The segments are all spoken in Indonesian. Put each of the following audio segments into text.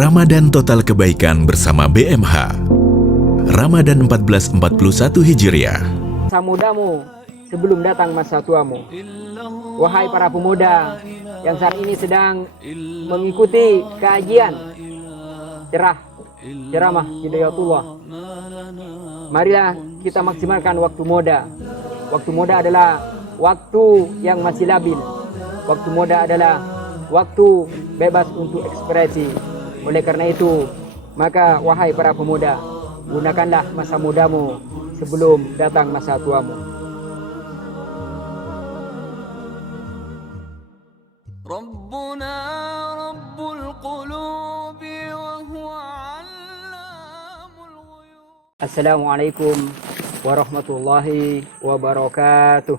Ramadan Total Kebaikan bersama BMH. Ramadan 1441 Hijriah. Masa mudamu sebelum datang masa tuamu. Wahai para pemuda yang saat ini sedang mengikuti kajian ceramah Hidayatullah, marilah kita maksimalkan waktu muda. Waktu muda adalah waktu yang masih labil. Waktu muda adalah waktu bebas untuk ekspresi. Oleh karena itu, maka wahai para pemuda, gunakanlah masa mudamu sebelum datang masa tuamu. Rabbuna Rabbul Qulubi wa huwa 'allamul ghuyub. Assalamualaikum warahmatullahi wabarakatuh.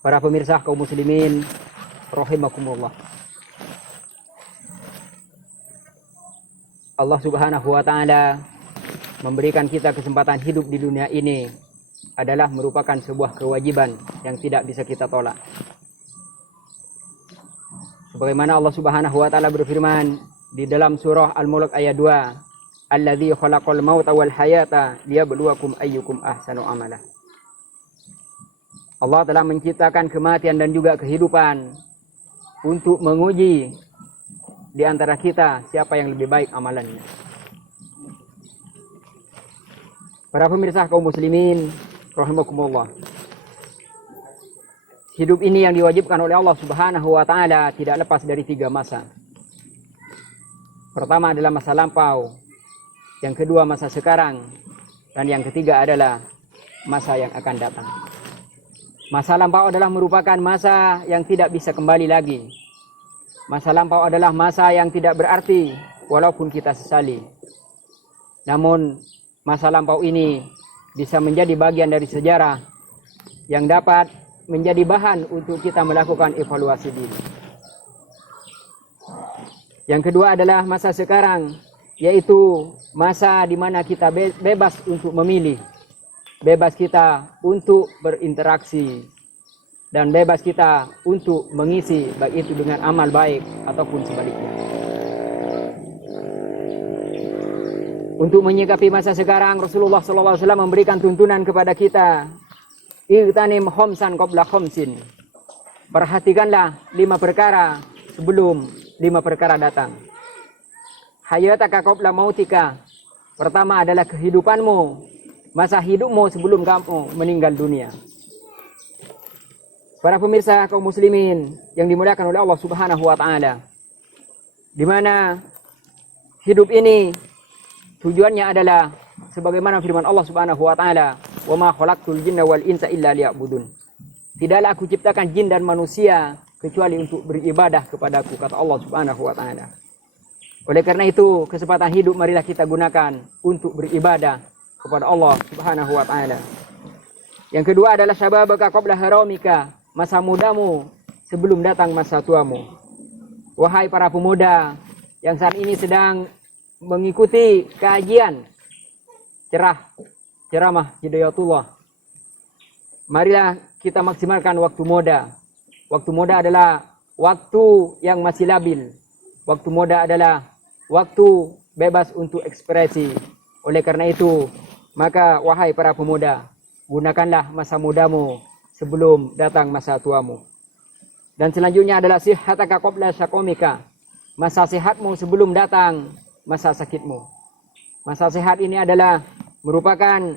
Para pemirsa kaum muslimin rahimakumullah. Allah Subhanahu wa taala memberikan kita kesempatan hidup di dunia ini adalah merupakan sebuah kewajiban yang tidak bisa kita tolak. Sebagaimana Allah Subhanahu wa taala berfirman di dalam surah Al-Mulk ayat 2, "Alladzi khalaqal mauta wal hayata liyabluwakum ayyukum ahsanu amala." Allah telah menciptakan kematian dan juga kehidupan untuk menguji di antara kita siapa yang lebih baik amalannya. Para pemirsa kaum muslimin rahimakumullah. Hidup ini yang diwajibkan oleh Allah Subhanahu wa taala tidak lepas dari 3 masa. Pertama adalah masa lampau, yang kedua masa sekarang, dan yang ketiga adalah masa yang akan datang. Masa lampau adalah merupakan masa yang tidak bisa kembali lagi. Masa lampau adalah masa yang tidak berarti walaupun kita sesali. Namun masa lampau ini bisa menjadi bagian dari sejarah yang dapat menjadi bahan untuk kita melakukan evaluasi diri. Yang kedua adalah masa sekarang, yaitu masa di mana kita bebas untuk memilih. Bebas kita untuk berinteraksi dan bebas kita untuk mengisi baik itu dengan amal baik ataupun sebaliknya. Untuk menyikapi masa sekarang, Rasulullah SAW memberikan tuntunan kepada kita, "Igtanim khamsan qabla khamsin." Perhatikanlah 5 perkara sebelum 5 perkara datang. Hayataka qabla mautika. Pertama adalah kehidupanmu, masa hidupmu sebelum kamu meninggal dunia. Para pemirsa kaum muslimin yang dimuliakan oleh Allah Subhanahu wa taala, di mana hidup ini tujuannya adalah sebagaimana firman Allah Subhanahu wa taala, "Wa ma khalaqtul jinna wal insa illa liya'budun." Tidaklah aku ciptakan jin dan manusia kecuali untuk beribadah kepadaku, kata Allah Subhanahu wa taala. Oleh karena itu, kesempatan hidup marilah kita gunakan untuk beribadah kepada Allah Subhanahu wa taala. Yang kedua adalah syababaka qabla haramika, masa mudamu sebelum datang masa tuamu. Wahai para pemuda yang saat ini sedang mengikuti kajian ceramah Hidayatullah, marilah kita maksimalkan waktu muda. Waktu muda adalah waktu yang masih labil. Waktu muda adalah waktu bebas untuk ekspresi. Oleh karena itu, maka wahai para pemuda, gunakanlah masa mudamu sebelum datang masa tuamu. Dan selanjutnya adalah sihataka qabla syakomika, masa sehatmu sebelum datang masa sakitmu. Masa sehat ini adalah merupakan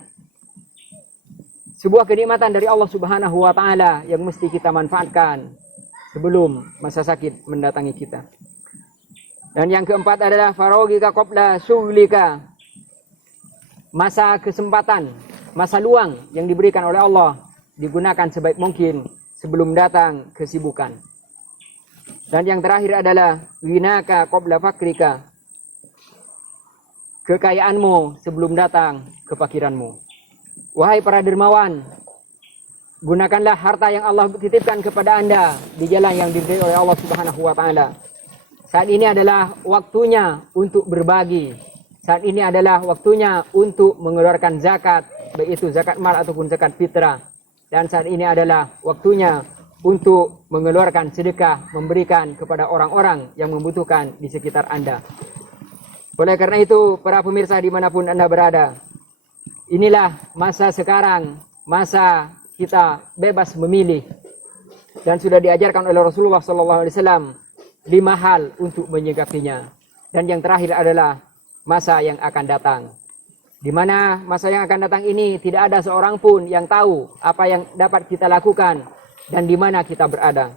sebuah kenikmatan dari Allah Subhanahu wa taala yang mesti kita manfaatkan sebelum masa sakit mendatangi kita. Dan yang keempat adalah farogika qabla syughlika, masa kesempatan, masa luang yang diberikan oleh Allah digunakan sebaik mungkin sebelum datang kesibukan. Dan yang terakhir adalah winaka qabla fakrika, kekayaanmu sebelum datang kefakiranmu. Wahai para dermawan, gunakanlah harta yang Allah titipkan kepada Anda di jalan yang diridhai oleh Allah Subhanahu wa taala. Saat ini adalah waktunya untuk berbagi. Saat ini adalah waktunya untuk mengeluarkan zakat, baik itu zakat mal ataupun zakat fitrah. Dan saat ini adalah waktunya untuk mengeluarkan sedekah, memberikan kepada orang-orang yang membutuhkan di sekitar Anda. Oleh karena itu, para pemirsa dimanapun Anda berada, inilah masa sekarang, masa kita bebas memilih. Dan sudah diajarkan oleh Rasulullah SAW 5 hal untuk menyikapinya. Dan yang terakhir adalah masa yang akan datang. Di mana masa yang akan datang ini tidak ada seorang pun yang tahu apa yang dapat kita lakukan dan di mana kita berada.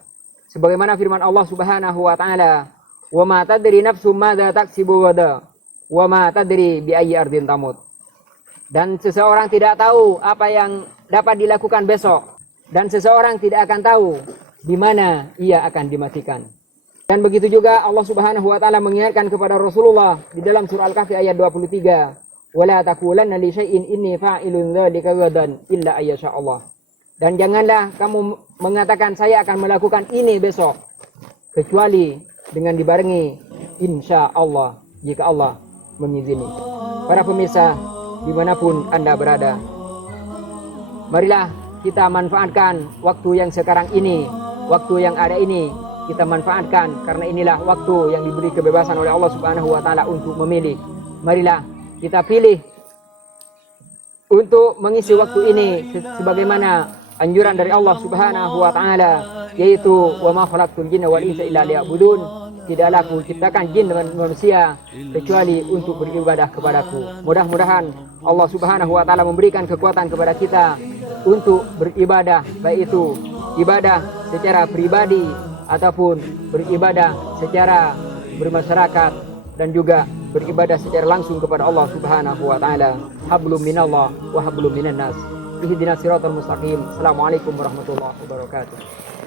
Sebagaimana firman Allah Subhanahu wa taala, "Wa ma tadri nafsum madza taksibu ghadan, wa ma tadri bi ayyi ardin tamut." Dan seseorang tidak tahu apa yang dapat dilakukan besok, dan seseorang tidak akan tahu di mana ia akan dimatikan. Dan begitu juga Allah Subhanahu wa taala mengingatkan kepada Rasulullah di dalam surah Al-Kahfi ayat 23, "Wala taqulanna li syai'in inni fa'ilun dzalika ghadan illa ayyasha Allah." Dan janganlah kamu mengatakan saya akan melakukan ini besok kecuali dengan dibarengi insya Allah, jika Allah mengizinkan. Para pemirsa dimanapun Anda berada, marilah kita manfaatkan waktu yang sekarang ini, waktu yang ada ini kita manfaatkan, karena inilah waktu yang diberi kebebasan oleh Allah Subhanahu wa taala untuk memilih. Marilah kita pilih untuk mengisi waktu ini sebagaimana anjuran dari Allah Subhanahu wa taala, yaitu wa ma khalaqtul jinna wal insa illa liya'budun. Tidaklah aku ciptakan jin dan manusia kecuali untuk beribadah kepadaku. Mudah-mudahan Allah Subhanahu wa taala memberikan kekuatan kepada kita untuk beribadah, baik itu ibadah secara pribadi ataupun beribadah secara bermasyarakat dan juga beribadah secara langsung kepada Allah Subhanahu wa taala. Hablum minallah wa hablum minan nas. Ihdinas siratal mustaqim. Assalamualaikum warahmatullahi wabarakatuh.